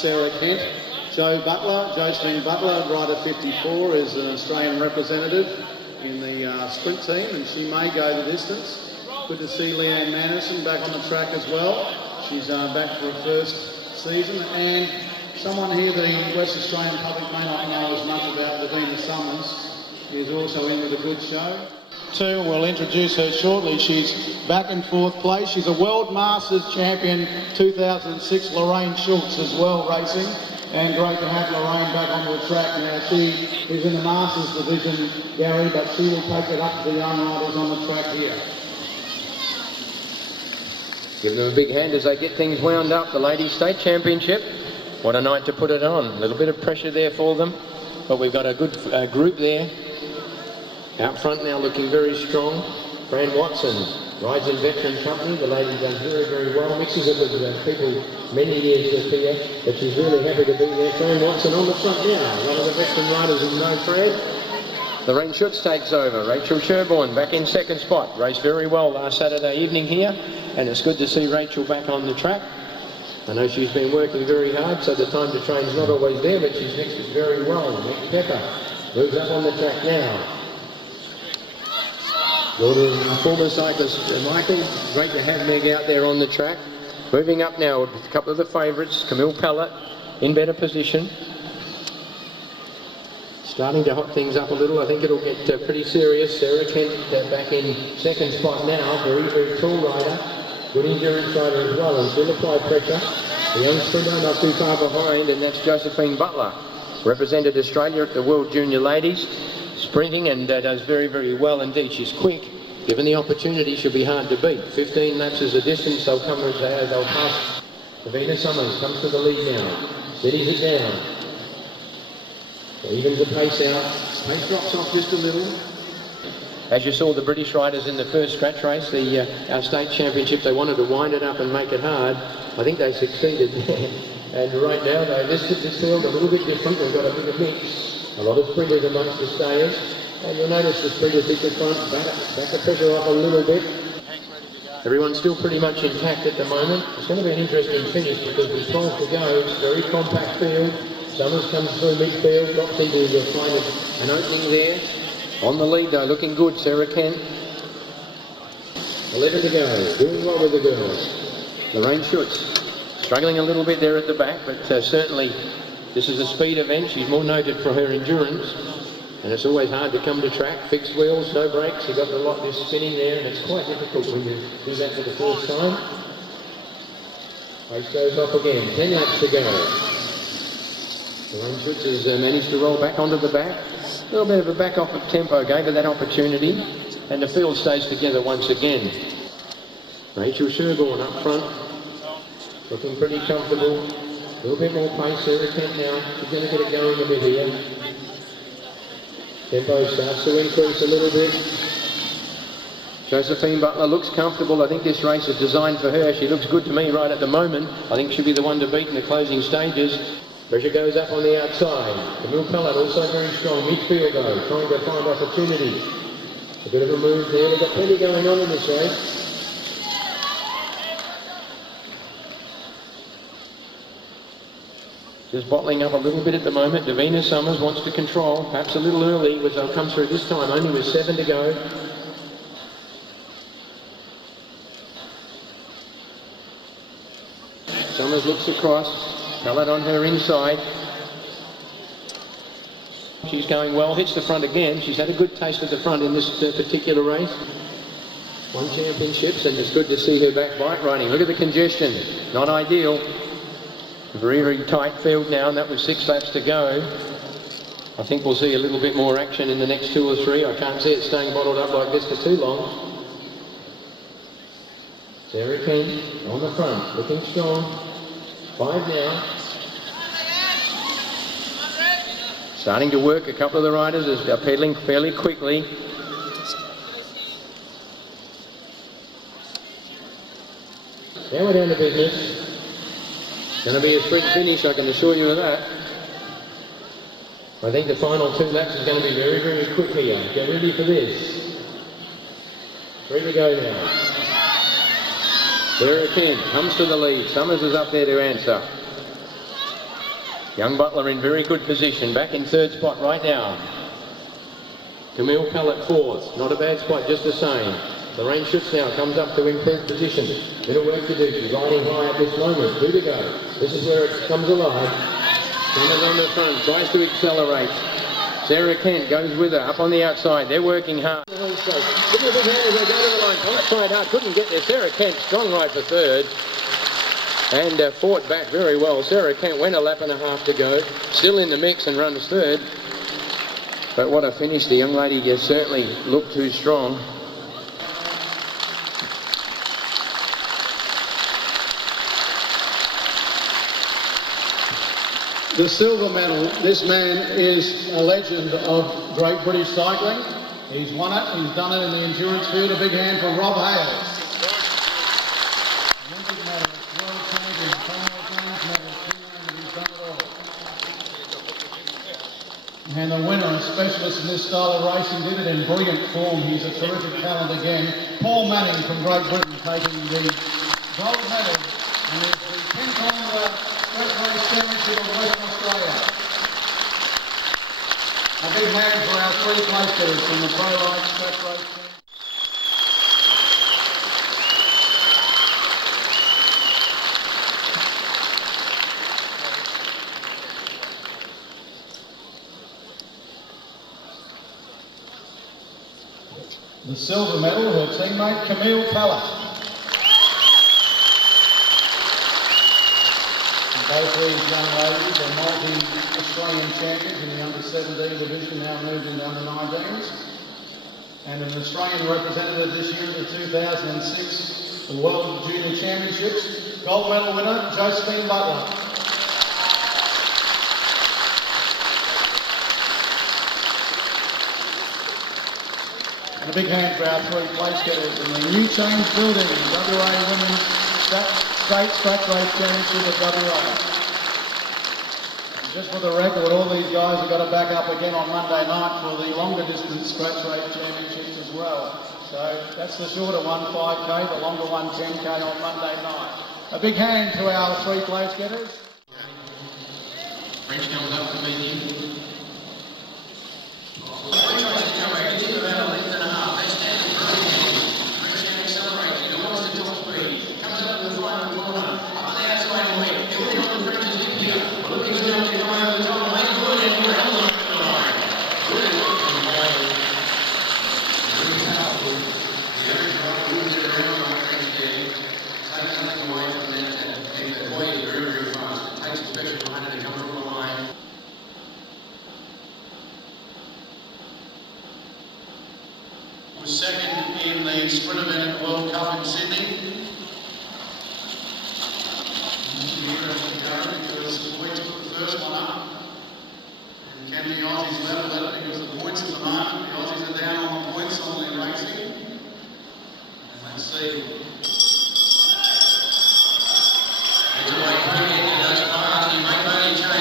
Sarah Kent. Josephine Butler, rider 54, is an Australian representative in the sprint team, and she may go the distance. Good to see Leanne Manderson back on the track as well. She's back for her first season, and someone here the West Australian public may not know as much about, Davina Summers, is also in with a good show. Too, we'll introduce her shortly. She's back in 4th place. She's a World Masters champion 2006, Lorraine Schultz as well racing. And great to have Lorraine back on the track now. She is in the Masters division, Gary, but she will take it up to the young riders on the track here. Give them a big hand as they get things wound up. The Ladies State Championship. What a night to put it on. A little bit of pressure there for them, but we've got a good group there. Out front now looking very strong. Fran Watson rides in veteran company. The lady does very, very well. Mixes it with people many years here, but she's really happy to be there. Fran Watson on the front now. One of the veteran riders will know Fran. Lorraine Schutz takes over. Rachel Sherborne back in 2nd spot. Raced very well last Saturday evening here, and it's good to see Rachel back on the track. I know she's been working very hard, so the time to train's not always there, but she's mixed it very well. Nick Pepper moves up on the track now. Former cyclist Michael, great to have Meg out there on the track. Moving up now with a couple of the favourites. Camille Pallett in better position. Starting to hot things up a little. I think it'll get pretty serious. Sarah Kent back in 2nd spot now. Very, very tall rider. Good endurance rider as well, and still apply pressure. The young sprinter not too far behind, and that's Josephine Butler. Represented Australia at the World Junior Ladies. Sprinting and does very, very well indeed. She's quick. Given the opportunity, she'll be hard to beat. 15 laps is the distance. They'll come as they'll pass. Davina Summers comes to the lead now. Steadies it down. Evens the pace out. Pace drops off just a little. As you saw the British riders in the first scratch race, our state championship, they wanted to wind it up and make it hard. I think they succeeded. And right now they listed this field a little bit different. We've got a bit of mix. A lot of sprinters amongst the stayers, and you'll notice the sprinters hit the front, back the pressure off a little bit. Everyone's still pretty much intact at the moment. It's going to be an interesting finish because with 12 to go, it's a very compact field. Summers comes through midfield, drops into the find an opening there. On the lead though, looking good, Sarah Kent. 11 to go, doing well with the girls. Lorraine Schutz, struggling a little bit there at the back, but certainly this is a speed event. She's more noted for her endurance, and it's always hard to come to track. Fixed wheels, no brakes. You've got the lot just spinning there, and it's quite difficult when you do that for the first time. Race goes off again. 10 laps to go. Lorraine Schutz has managed to roll back onto the back. A little bit of a back off of tempo gave her that opportunity, and the field stays together once again. Rachel Sherborne up front, looking pretty comfortable. A little bit more pace, Sarah Kent now. She's going to get it going a bit here. Tempo starts to increase a little bit. Josephine Butler looks comfortable. I think this race is designed for her. She looks good to me right at the moment. I think she'll be the one to beat in the closing stages. Pressure goes up on the outside. Camille Pallett also very strong. Midfield though, trying to find opportunity. A bit of a move there. We've got plenty going on in this race. Just bottling up a little bit at the moment. Davina Summers wants to control, perhaps a little early, which they'll come through this time, only with 7 to go. Summers looks across, Pallett on her inside. She's going well, hits the front again. She's had a good taste of the front in this particular race. Won championships, and it's good to see her back bike riding. Look at the congestion, not ideal. Very, very tight field now, and that was 6 laps to go. I think we'll see a little bit more action in the next 2 or 3. I can't see it staying bottled up like this for too long. Sarah Kent on the front, looking strong. 5 now. Starting to work, a couple of the riders are pedaling fairly quickly. Now we're down to business. Going to be a sprint finish, I can assure you of that. I think the final 2 laps is going to be very, very quick here. Get ready for this. 3 to go now. Sarah Kent comes to the lead. Summers is up there to answer. Young Butler in very good position, back in third spot right now. Camille Pellet fourth, not a bad spot, just the same. Lorraine Schutz now comes up to improved position. Bit of work to do, she's riding high at this moment. 2 to go. This is where it comes alive. Coming on the front, tries to accelerate. Sarah Kent goes with her, up on the outside. They're working hard. Give her a big hand as they go to the line. Pellet tried hard, couldn't get there. Sarah Kent, strong right for third. And fought back very well. Sarah Kent went a lap and a half to go. Still in the mix and runs third. But what a finish. The young lady certainly looked too strong. The silver medal, this man is a legend of Great British cycling. He's won it, he's done it in the endurance field. A big hand for Rob Hales. Olympic medalist, world champion, Commonwealth Games medalist, he's done it all. And the winner, a specialist in this style of racing, did it in brilliant form. He's a terrific talent again. Paul Manning from Great Britain taking the gold medal and is the 10-time Sprint Race Championship of Western Australia. A big hand for our 3 place getters from the Pro Light Sprint Race team. The silver medal, her teammate Camille Pellet. Both these young ladies are multi-Australian champions in the under-17 division, now moved into under-19s. And an Australian representative this year at the 2006 World Junior Championships. Gold medal winner, Josephine Butler. And a big hand for our 3 place getters in the New Change Building, WA Women's State Scratch Race Championship of WA. And just for the record, all these guys have got to back up again on Monday night for the longer distance Scratch Race Championships as well. So that's the shorter one, 5K, the longer one, 10K on Monday night. A big hand to our 3 place getters. French comes up to meet him. Was second in the sprint event at the World Cup in Sydney. Interesting because the Boys took the first one up. And can the Aussies level it because the points at the moment, the Aussies are down on the points on their racing. And let's see. It's away quickly, it goes fast, he make only change.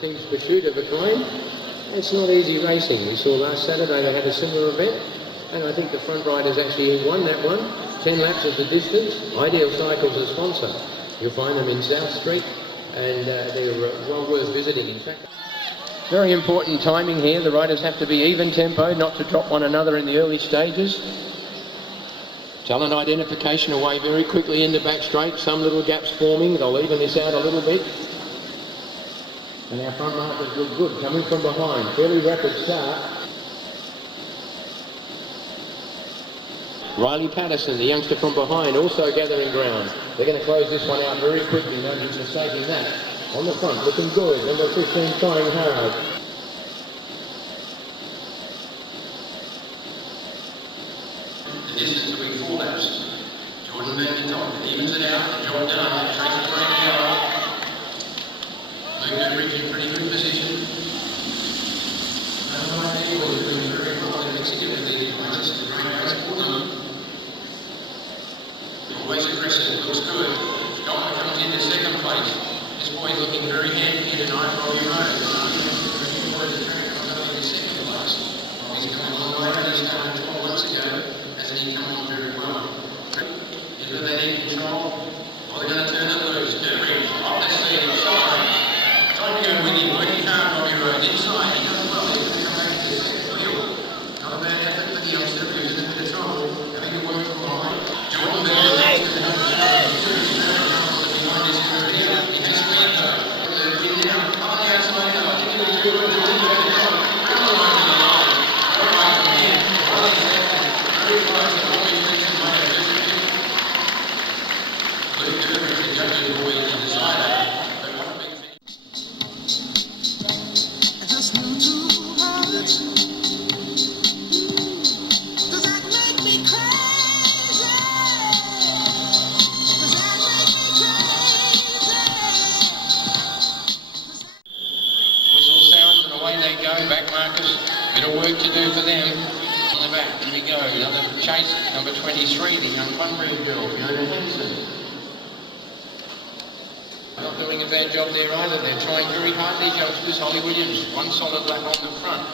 Team's pursuit of a kind. It's not easy racing. We saw last Saturday they had a similar event, and I think the front riders actually won that one. 10 laps of the distance. Ideal Cycles as sponsor. You'll find them in South Street, and they're well worth visiting. In fact, very important timing here. The riders have to be even tempo, not to drop one another in the early stages. Talent identification away very quickly in the back straight. Some little gaps forming. They'll even this out a little bit. And our front markers look good, coming from behind. Fairly rapid start. Riley Patterson, the youngster from behind, also gathering ground. They're going to close this one out very quickly, no mistake in that. On the front, looking good. Number 15 trying hard. The distance will be 4 laps. Jordan back in top, evens it out, and John Dunn takes a break out. Luke Goodrich in pretty good position. He was doing very well in executing the races. It's a great race for them. Always aggressive, looks good. Scott comes into second place. This boy's looking very handy tonight, Robbie Rose. Second place. He's come a long way. He started 12 months ago. Hasn't he come on very well? Into that in control. Well, they're going to turn it loose. Derry, off the seat. Sorry. Trying to go with him. Working hard, Robbie Rose. Inside. He does well. He's going to come back to the second wheel. Not a bad effort for the youngster who's in a bit of trouble. Having to work from behind. Jordan Bell. Work to do for them. On the back, here we go. Another chase, number 23, the young Bunbury girl, Fiona Henson. Not doing a bad job there either. They're trying very hard, these youngsters. Holly Williams, one solid lap on the front.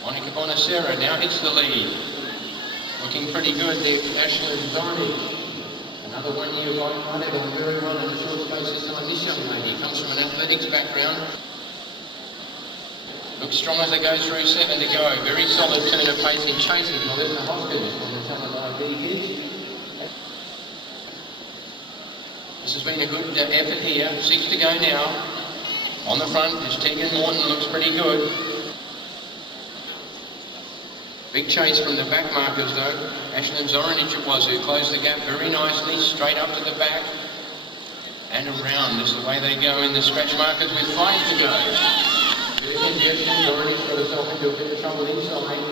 Monica Bonacera now hits the lead. Looking pretty good there. Ashley Zornich. Another 1 year bike rider, going very well in a short space of time. This young lady comes from an athletics background. Looks strong as they go through 7 to go. Very solid turn of pace in chasing. Melissa Hoskins from the Talent ID kids. This has been a good effort here. 6 to go now. On the front is Tegan Morton. Looks pretty good. Big chase from the back markers though. Ashlyn Zoranich it was who closed the gap very nicely. Straight up to the back. And around. This is the way they go in the scratch markers with 5 to go. Congestion, Zoranich got herself into a bit of trouble inside.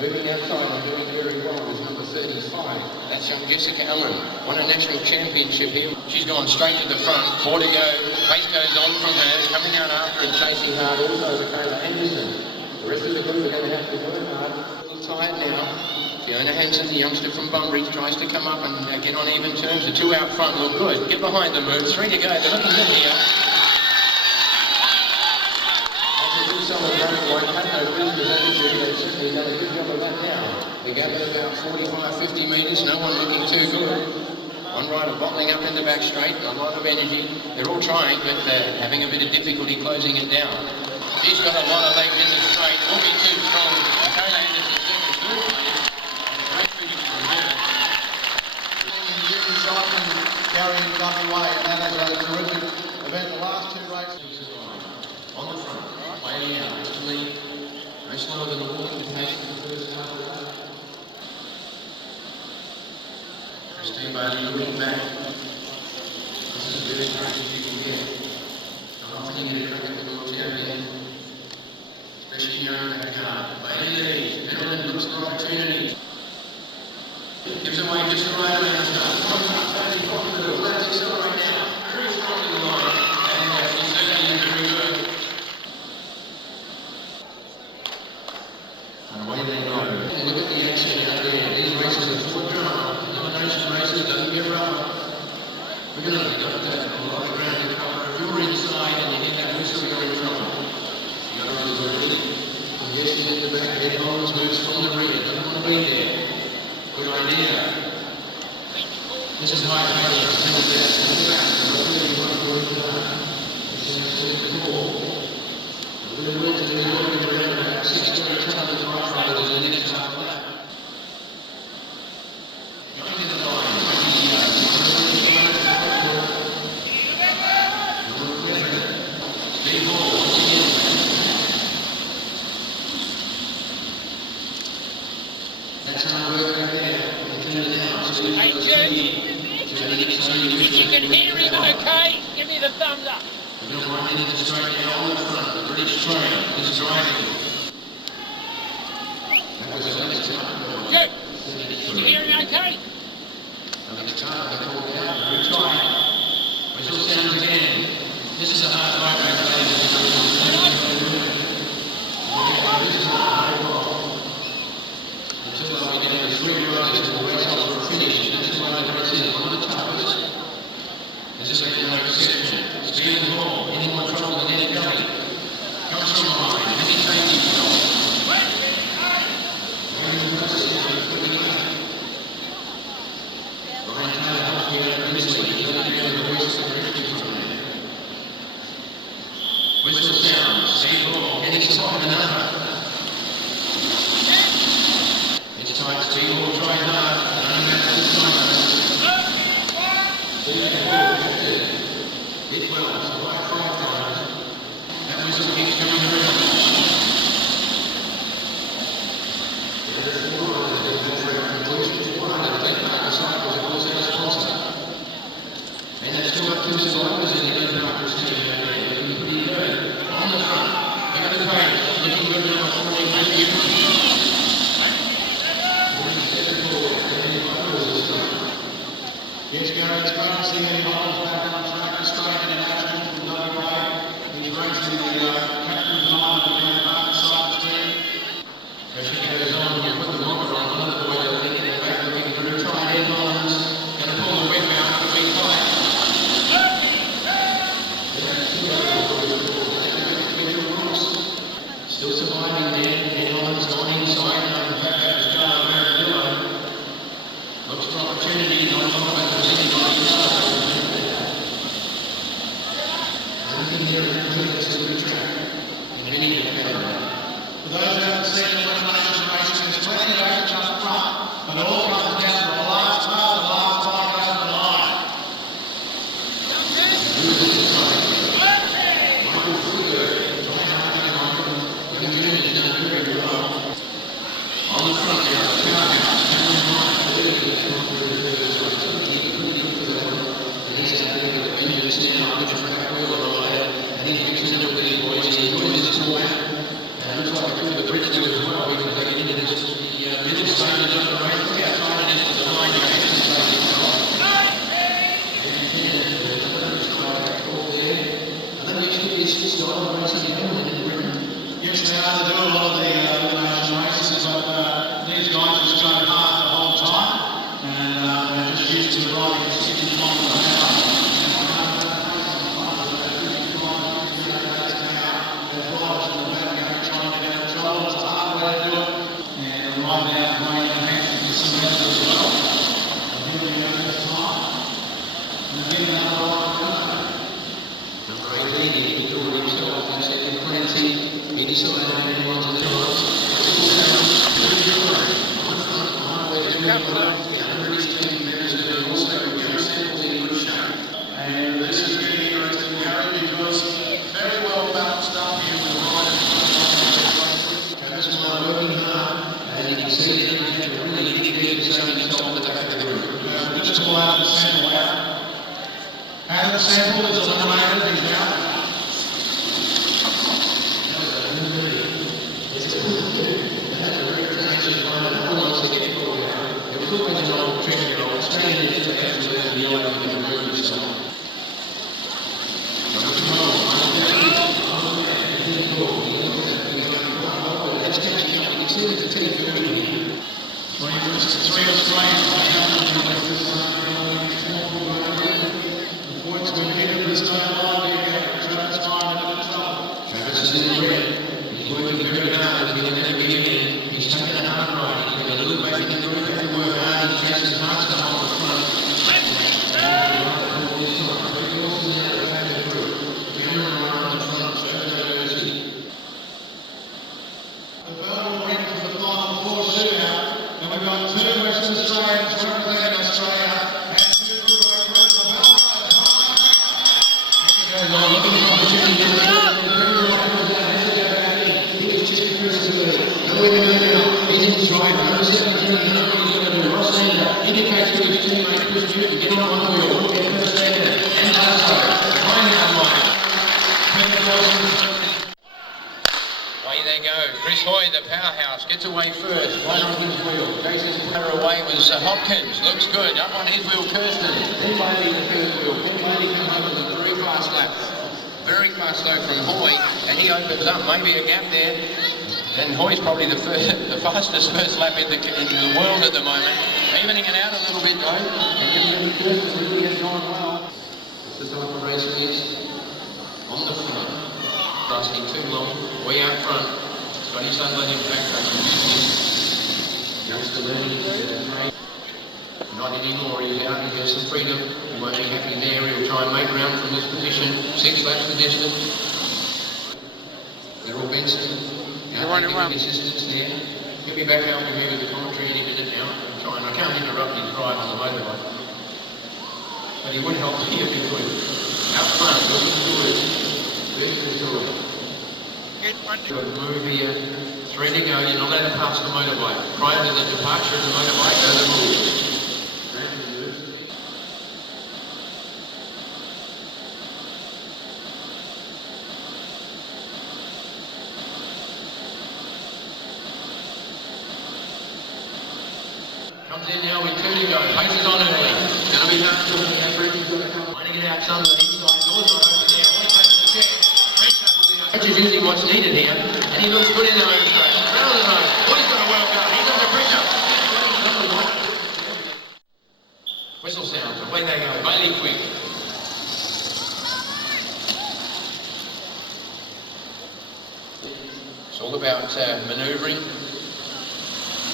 Moving outside and doing very well is number 35. That's young Jessica Allen. Won a national championship here. She's gone straight to the front. 4 to go. Pace goes on from her. Coming out after and chasing hard also Michaela Anderson. The rest of the group are going to have to work hard. A little tired now. Fiona Hansen, the youngster from Bunbury, tries to come up and get on even terms. The 2 out front look good. Get behind the move. 3 to go. They're looking good here. Solid running one, had no business attitude, they've certainly done a good job of that now. The gap at about 45-50 metres, no one looking too good. One rider bottling up in the back straight, a lot of energy. They're all trying, but they're having a bit of difficulty closing it down. She's got a lot of legs in the straight, won't be too strong. Michaela Anderson certainly good. Great freedom from her. Carrying WA, and that is a terrific event. The last 2 races. On the front. Way out, actually, very slower than a walking pace in the first half of that. Christine Bailey looking back. This is the best practice you can get. Not often you get a crack at the World Champion, especially in your own backyard. Bailey leads, Midland looks for opportunity. Gives away just the right amount of stuff. Bailey talking to the let's accelerate now. Very strong in the line, and she's certainly very good. And away they go. And look at the action out there. These races are full of drama. Elimination races doesn't get rough. We're going to have got a lot of ground to cover. If you're inside and you hit that whistle, you're in trouble. You've got to really work with it. Congestion in the back. Ed Holmes moves from the rear. Doesn't want to be there. Good idea. This is high pace. This is back. Really want to work with that. This is the ball. We're going to be looking around about 6 to 8 tons of rough riders in the next half lap. Going to the line. Steve Hall once again. That's how I work right there. Turn it out. Hey, Jim, if you can hear him okay, give me the thumbs up. We're going to run into the straight now on the front. The British train is driving. That was Alex Tartar. Jim, can you hear him okay? Alex Tartar called out. Very tight. Whistle sounds again. This is a hard bike race, ladies and gentlemen. This is not a hard ball. Until we get into 3 riders who will race on for a finish. This is why the race is one of the toughest. This is a exception. tremendously. He's on the ground, the voice of the referee from there. Whistle sounds, Steve Hall, getting survived another. It's tight, Steve Hall trying hard, running back to the side. It's well, survived 5 times. That whistle keeps coming around. And that's two up, 2 survivors in the other upper team. Looking pretty good. On the front, out of the pace, looking good now, 14 Matthew. 47 forward, Danny Butler is straight. Yes, Gary, it's great to see Eddie Holmes back on track, Australian international from WA. He's racing the captain's line of the Grand Park Cyclists team. As he goes on, you put the monitor on one of the boys, I think, in the back, looking through, trying Ed Holmes. Going to pull the whip out, it'll be tight. Still surviving there, Ed Holmes on inside, and in fact that was Carlo Maradillo. Looks for opportunity, not long about the anybody. Looking here at the that's a good track. And many to cover. For those who haven't seen the elimination race, there's plenty of action up front, but it all comes down to the last car, the last 5 over the line. Michael Kruger, Young Junior has done very well. On the front there, the powerhouse, Cameron Mark, and he's doing the engines now, which is back wheel on the ladder, and he's mixing it up with these boys. He's enjoying this small lap. And it looks like a bit of a bridge to as well, because they get into this middle stages of the race. Look how tight it is to the line, you can see it. Yes, they are. They do a lot of the elimination races, but these guys just go hard the whole time, and they're just used to riding at 60 kilometres an hour. There's riders in the back going trying to get the control. It's a hard way to do it, and the ride down the main enhancement to some others as well. And here we go this time. And again, another ride runner. Number 18, he drew himself in second Clancy. He decided anyone's on the doors. And this is really interesting, Gary, because very well balanced up here with the rider. Travis Miller working hard, and you can see that he's had a really big gear to save himself at the back of the group. We'll just pull out the sample out. And the sample is eliminated, he's out. Travis is in the red. He's working very hard to get in there again. He's taking a hard ride. He's going to look back in the group and work hard. He tries his hardest to hold the front. Away they go. Chris Hoy, the powerhouse, gets away first. Right on his wheel. Goes his power away was Hopkins. Looks good. Up on his wheel, Kirsten. Then Bailey the third wheel. Then Bailey comes up with a very fast lap. Very fast though from Hoy, and he opens up maybe a gap there. And Hoy's probably the fastest first lap in the world at the moment. Evening it out a little bit though. And giving Kirsten really has gone well. This is what the race is. On the front. Asking too long, way out front. Scotty Sutherland in fact. Youngster learning. Not anymore, he's out, he gets the freedom, he won't be happy there, he'll try and make ground from this position, 6 laps the distance. Errol Benson, giving assistance there. He'll be back helping me with the commentary any minute now. I can't interrupt his drive on the motorbike. But he would help me if he could. Out front, looking good. Very good. Move here. 3 to go. You're not allowed to pass the motorbike. Prior to the departure of the motorbike, go the move. Comes in now with 2 to go. Paces on early. Going to be hard to trying to get out some of the inside doors not open there. He takes the check. Which is usually what's needed here. And he looks good in the home straight. Round the home. Oh, he's got a well go. He's under pressure. Whistle sounds. Away they go. Bailey quick. It's all about manoeuvring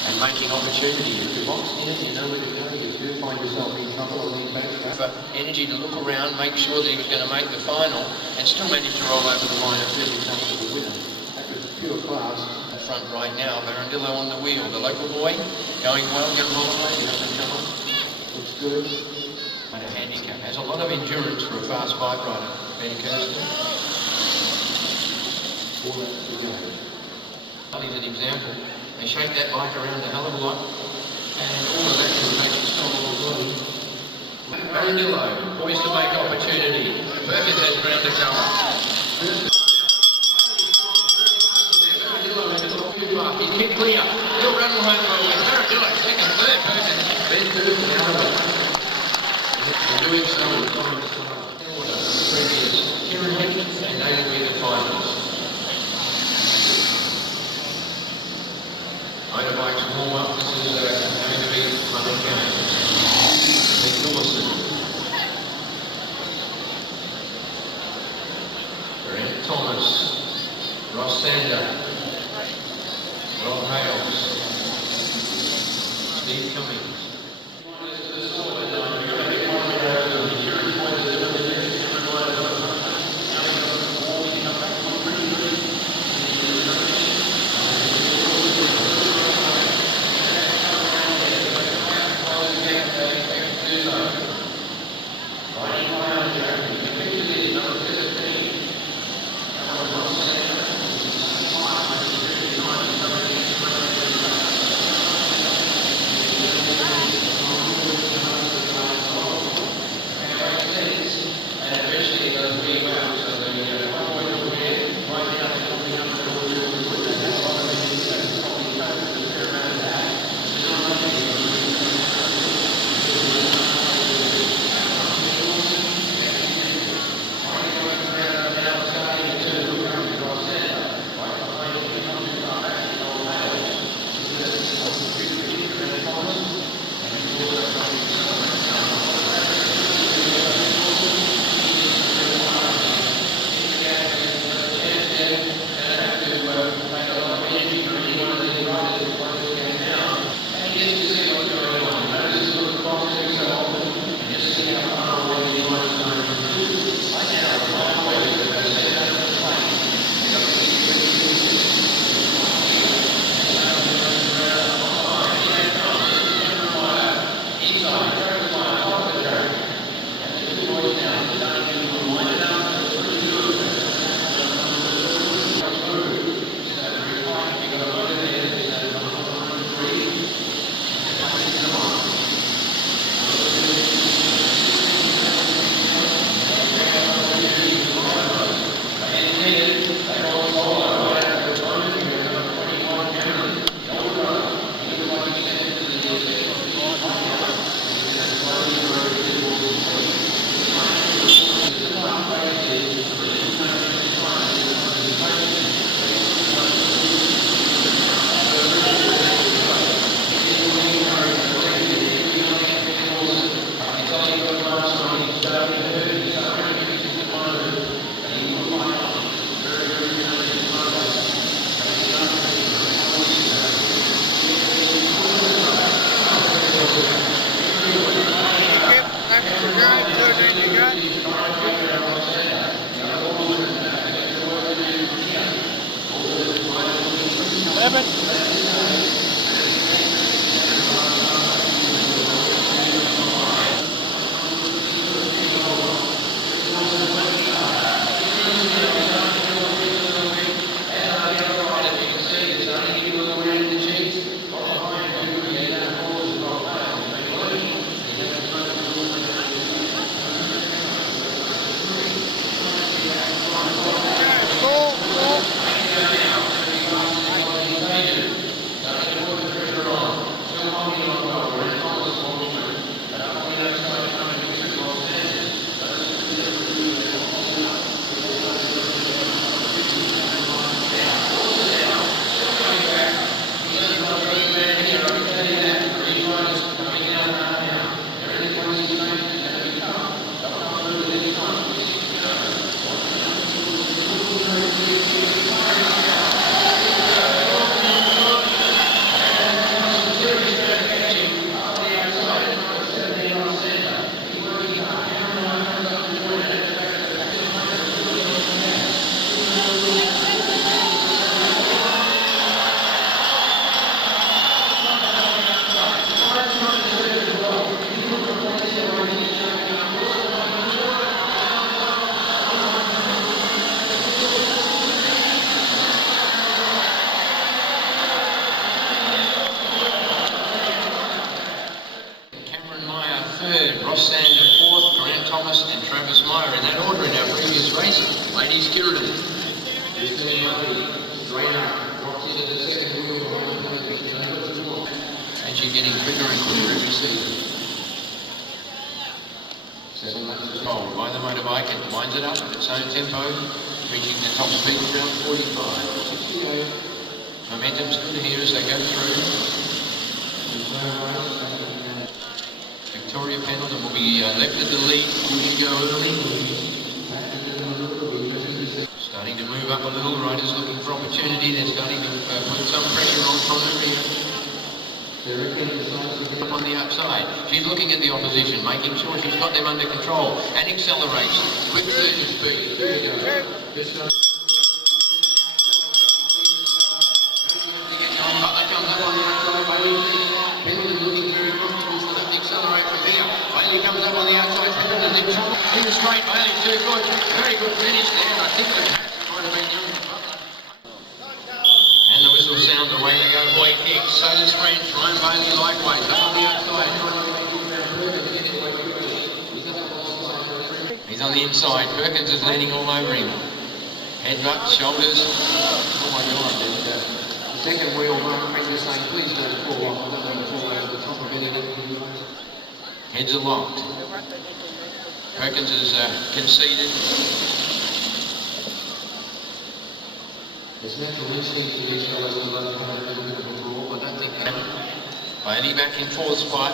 and making opportunity. If you're boxed in it, you know where to go. You do find yourself in trouble or lean back. For energy to look around, make sure that he was going to make the final, and still manage to roll over the line and really comfortable winner. That was pure class. In front right now, Barandillo on the wheel. The local boy going well, young Holloway, doesn't come on. Looks good. And a handicap. Has a lot of endurance for a fast bike rider. Ben Kirsten. 4 laps to go. I'll give an example. They shake that bike around a hell of a lot, and all of that can make it stop all the body. Barandillo, poised to make opportunity. Perkins has ground to cover. Barandillo has a little too far. He's kicked clear. He'll run home for a win. Barandillo, second, third. Perkins, Ben third, and out of it. They're doing so in time style. Previous. And they will be the finals. Motorbikes warm up, this is going to be fun and games. Nick Dawson. Brent Thomas. Ross Sander. Rob Hales. Steve Cummings. third, Ross Sand in fourth, Grant Thomas and Travis Meyer. In that order in our previous race, Ladies Kiridan. Straight up, drops into the second wheel. And she's getting quicker and quicker every season. 7 laps controlled by the motorbike and winds it up at its own tempo, reaching the top speed around 45. 60. Momentum's good here as they go through. Victoria Pendleton will be left at the lead. Will she go early? Starting to move up a little. Riders looking for opportunity. They're starting to put some pressure on from the rear. On the outside. She's looking at the opposition, making sure she's got them under control and accelerates. Quick surge of speed. Here we go. Comes up on the outside, in the straight, Bailey too good, very good finish there. I think the pass might have been young. And the whistle sounds, away they go. Boy kicks, so does French. Ryan Bailey likewise, up on the outside. He's on the inside, Perkins is landing all over him. Head up, shoulders. Oh my God, the second wheel, Mark Fraser saying, please don't fall off. I don't want to fall over the top of anything. Heads are locked. Perkins has conceded. It's natural instinct for these fellows to let them have a little bit of a draw. I don't think that. Bailey back in fourth spot.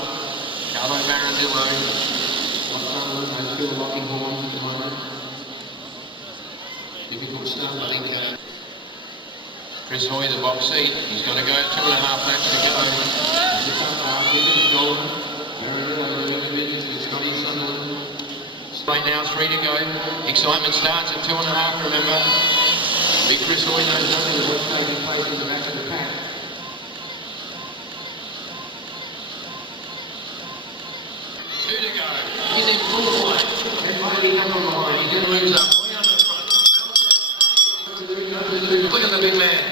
Carlo Barandillo. Those two are locking horns at the moment. Difficult start, I think. Chris Hoy, the box seat. He's got to go 2.5 laps to go. Right now, 3 to go. Excitement starts at 2.5, remember. Big Chris Hoy knows nothing of what's taking place in the back of the pack. Two to go. He's in full flight. And Bailey comes on behind. He just moves up. Way on the front. Look at the big man.